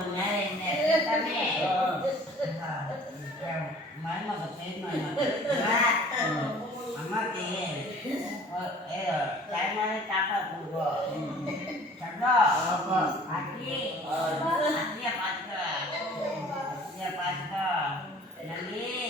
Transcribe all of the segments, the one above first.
คนไหนเนี่ยตาแม่มันมาบอกเล่หน่ม่อามาเตะเออใจมันตาปากูก็ฉันก็อันนี้เออเนี่ปัดก็เนี่ปัดก็นั่นนี่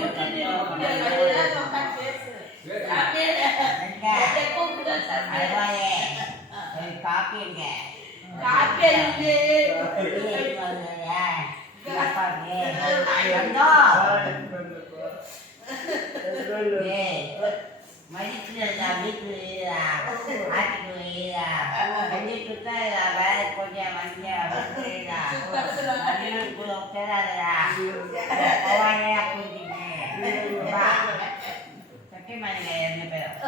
காப்பிங்க copy அடிச்சு. மதிக்கிறதா வீட்டுல ஆட்டுக்கு கஞ்சி சுத்தா வேலை கொஞ்சம் குடிச்சிட்டு வா. சட்டி மாதிரி ரெண்டு பேரும்.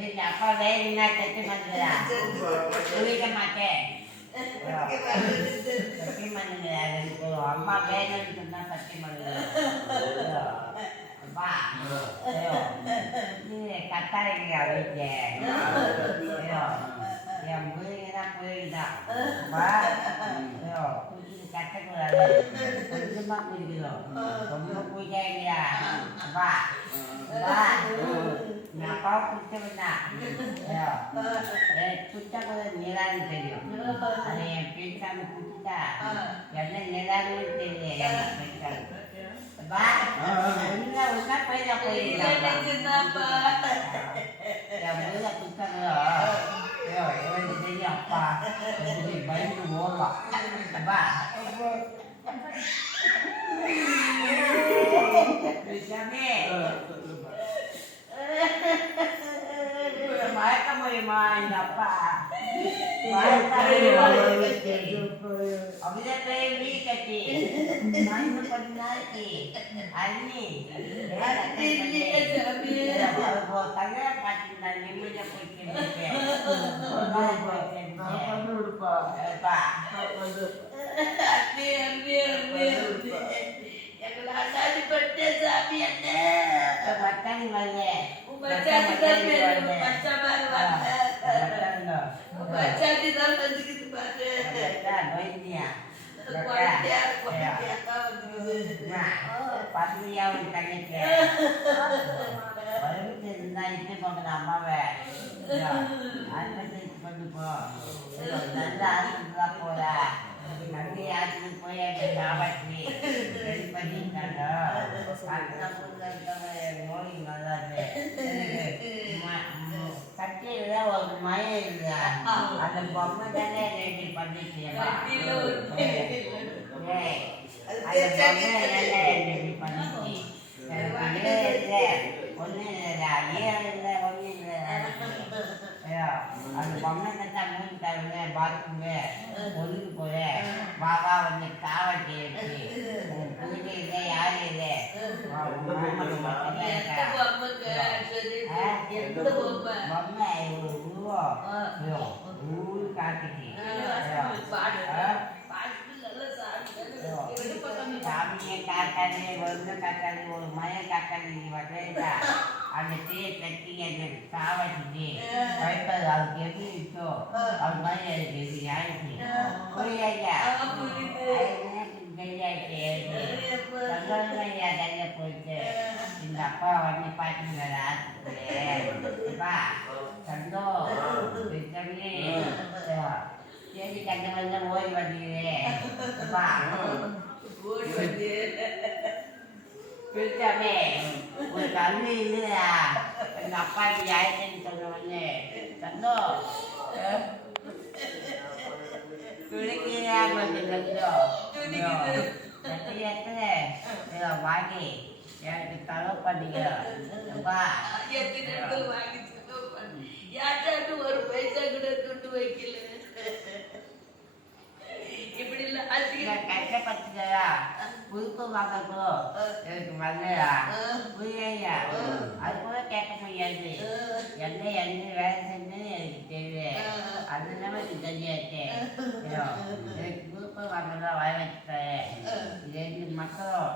எங்க அப்பா வேணும்னா சட்டி மாதிரிடா குளிக்க மாட்டேன் சட்டி மாதிரி எனக்கு அம்மா வேணும்னு சொன்னா சட்டி மாதிரி அப்பா ஐயோ நீ கத்தாரிக்கா வீட்டில் ஐயோ என் பிள்ளைங்க தான் போயிடுதான் வா ஐயோ குடிச்சு கட்டக்கூடாது கொஞ்சமா குடிக்கணும் ரொம்ப குடிக்காதீங்களா வா வா நான் அப்பா குடிச்சவனா ஐயோ குடிச்சா கூட நிலான்னு தெரியும் அது என் பெண்காம குடிச்சிட்டா என்ன நிலான்னு தெரியல என் பெண்காம வா ஒன்னா ஒன்னா போயிடா மச்சாச்சி தான் வந்துக்குது பாரு. வைத்தியா தான். பத்னியாவும் தங்கச்சி வறுமைக்கு இருந்தா இட்டு போகிற அம்மாவை ஆஸ்பத்திரிக்கு கொண்டு போ. நல்ல ஆஸ்பத்திரியா போற. நல்ல ஆஸ்பத்திரி போய் அந்த சாப்பாட்டி ரெடி பண்ணிட்டாங்க அந்த ஊர்ல இருக்கவங்க நோய் வராது. கட்டியில ஒரு மயம் இல்லை அந்த பொம்மை தானே ஒரு மயம் அது அந்த பொம்மை ரெடி பண்ணிச்சு அந்த தான் மூணு தருங்க பாத்ரூமு ஒழுங்கு பாபா வந்து இல்லை யாரும் இல்லை உன் மாமனுக்கு மட்டும்தான் எந்த இருக்கா. பொம்மைக்கு சரி, ஆ? எந்த பொம்மை? பொம்மை ஒரு உருவம் ஆ. ஐயோ, ஊரு காட்டுச்சு ஐயோ, பாட்டு, ஆ? பாட்டு நல்லா சாப்பிட்டு, ஐயோ, எடு பக்கம் சாமியை காட்டாது ஒன்று காட்டாது ஒரு மயம் காட்டாது நீ வரேடா அந்த தீயை கட்டி அந்த காவட்டிச்சு பயப்பது அதுக்கு எப்படி இருக்கோ அது மாதிரி அதுக்கு எப்படி ஆயிடுச்சு புரியாதா ஆ, புரியுது. தெரியாச்சு சந்தோஷம் ஐயா தனியாக போயிட்டு இந்த அப்பா வந்து பார்த்தீங்களா ஆஸ்பத்திரி அப்பா சந்தோ விட்டமே சரி கண்ட வந்து ஓடி வந்தீங்களே அப்பா ஓடி வந்து விட்டமே ஒரு கண்ணு இல்லையா எங்க அப்பா இப்படி ஆயிடுச்சுன்னு சொல்ல வந்து சந்தோ துணிக்கிறா கொஞ்சம் துணிக்குது. கொஞ்சம் வாங்கி எனக்கு தலை பண்ணீங்க அப்பா எத்தனை நாட்கள் வாங்கி செலவு பண்ணி, யார்கிட்ட ஒரு பைசா கூட துட்டு வைக்கல இப்படி இல்ல கஷ்டப்பட்டுதா புதுப்பு எனக்கு அது கூட கேட்க முடியாது என்ன எந்த வேலை செஞ்சது எனக்கு தெரியும் அது இல்லாமல் எனக்கு தெரியாது எனக்கு புதுப்பு வாங்கலாம் வர வச்சுட்டேன் ரெண்டு மக்களும்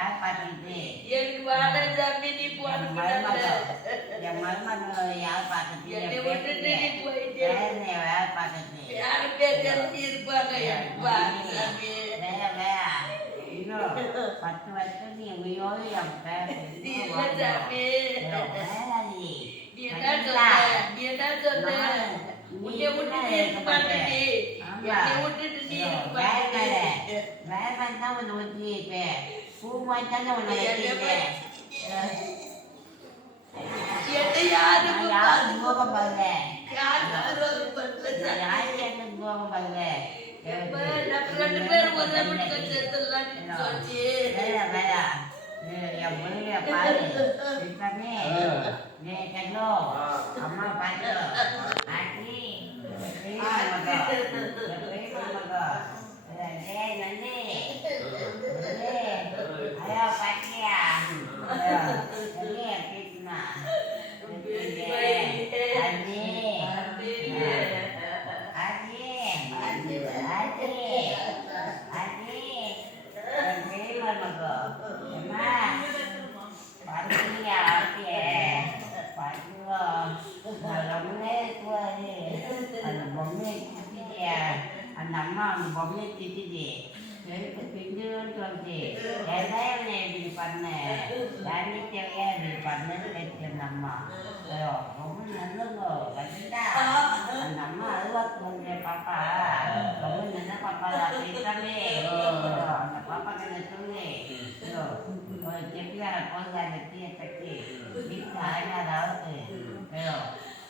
யார் பார்த்துக்கிட்டு? எனக்கு வாட சாமி நீ போன. என் மருமகள் யார் பார்த்துக்கிட்டு? என்னை என் விட்டுட்டு. நீ போயிட்டே. யார் பார்த்துக்கிட்டு? யாரு பேர் தெரிஞ்சு இருப்பாங்க எனக்கு வா சாமி வேற, வேற. இன்னும் பத்து வருஷம் நீ உயிரோடு என் இல்ல சாமி. நீ என்ன நீ என்ன சொன்ன உன்னை விட்டுட்டு இருக்க மாட்டேன் நீ. என்னை விட்டுட்டு நீ இருக்க மாட்டேன் வேறதான் உன்னை ஊற்றியிருப்பேன். பூ உன்னை யாருக்கு. யாருக்கு என்ன ரெண்டு பேரும் ஒரே சொல்லி. வேற, வேற. அம்மா பாரு. ஆண்டி, அம்மா அந்த பொம்மையை திட்டுது எனக்கு பிஞ்சுன்னு சொல்லிச்சு ஏதா இவனை இப்படி பண்ண யாருமே தேவையா இப்படி பண்ணன்னு கேட்டு அந்த அம்மா ஐயோ ரொம்ப நல்லவங்க கண்டிப்பா அந்த அம்மா அழுவாக்கு வந்து பாப்பா ரொம்ப நல்ல பாப்பா பேசாமே அந்த பாப்பா கிட்ட சொல்லு ஐயோ, ஒரு செட்டியார போது அந்த தீயை கட்டி வீட்டு அழகாதாவது ஐயோ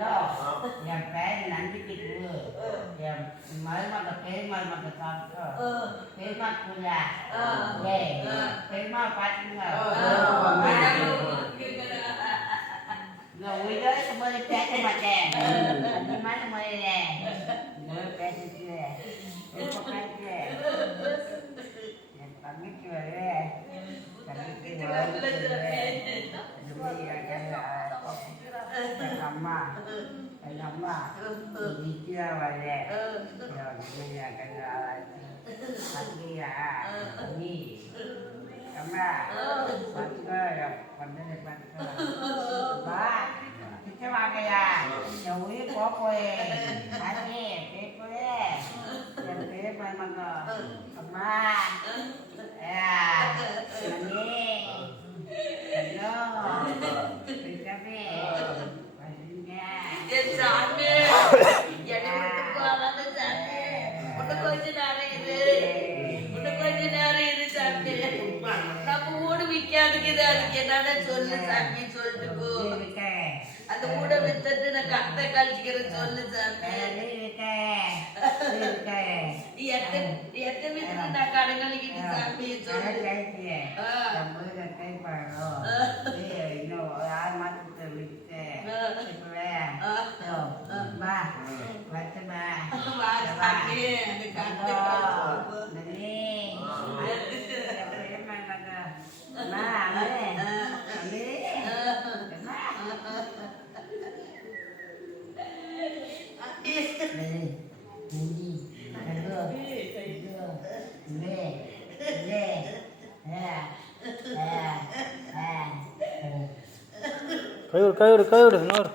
ಕಂಡು ಎರಡು ಪ್ಯಾರಿ ನಂಬಿಕಿದ್ರು ಮೈ ಮಗ ಪೇರ್ಮಾಲ್ ಮಗ ಸಾಕು ಪೇರ್ಮಾಲ್ ಪೂಜಾ ಪೇರ್ಮಾಲ್ ಪಾಟಿಂಗ ಉಳಿದೋಯ್ತು ಮೊದಲು ಪ್ಯಾಟಿ ಮತ್ತೆ ಅದು ಮಾಡಿ ಮೊದಲೇ ಪ್ಯಾಟಿ ತಂಗಿಟ್ಟು ತಂಗಿಟ್ಟು มาไปทำมาเออเออมีเชื่อไว้แหละเออดี๋ยวไม่อยากกันอะไรพันนี่อะนี่ทำมาพันก็แบบพันได้พันก็บ้าใช่ไหมกันยาเดี๋ยววิปอปวยพันนี่เป๊ะเป๊ะยังเป๊ะไปมันก็ทำมาเออ விற்காதுக்குது அதுக்கு என்னன்னு சொல்லு சாமி சொல்லிட்டு போ அந்த வீடை வித்துட்டு நான் கத்தை கழிச்சுக்கிறேன் சொல்லு சாமி. எத்தனை நான் கடன் கழிக்கிட்டு சாமி சொல்லு. கயிறு கயிறு இன்னொரு.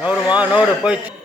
ನೋಡುವ ನೋಡು ಪೋಯ್ತು நோடு போயிடுச்சு